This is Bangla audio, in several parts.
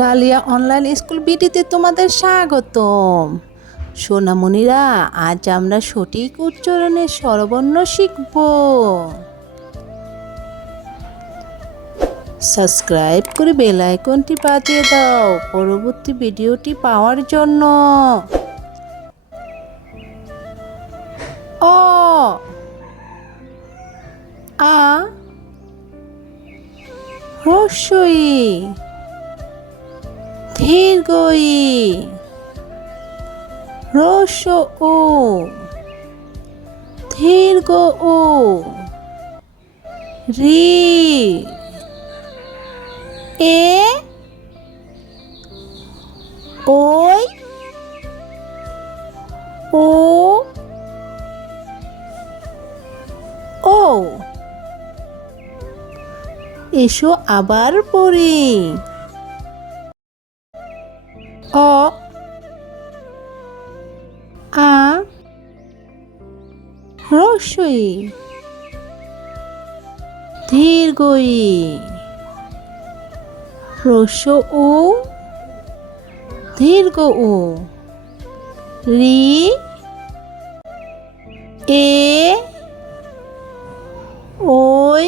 ডালিয়া অনলাইন স্কুল বিটিতে তোমাদের স্বাগতম। সোনামণিরা, আজ আমরা সঠিক উচ্চারণের স্বরবর্ণ শিখব। সাবস্ক্রাইব করে বেল আইকনটি বাজিয়ে দাও পরবর্তী ভিডিওটি পাওয়ার জন্য। অ, আ হ্রস্বই দীর্ঘই রস ও। দীর্ঘ ও। রি। এ। ওই। ও। ও। এসো আবার পড়ি। অ আ হ্রস্বই দীর্ঘই হ্রস্ব ও দীর্ঘ ও রি এ ওই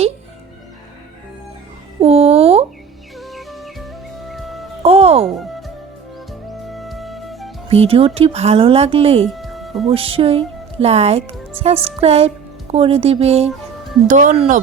ভিডিওটি ভালো লাগলে অবশ্যই লাইক সাবস্ক্রাইব করে দিবে। ধন্যবাদ।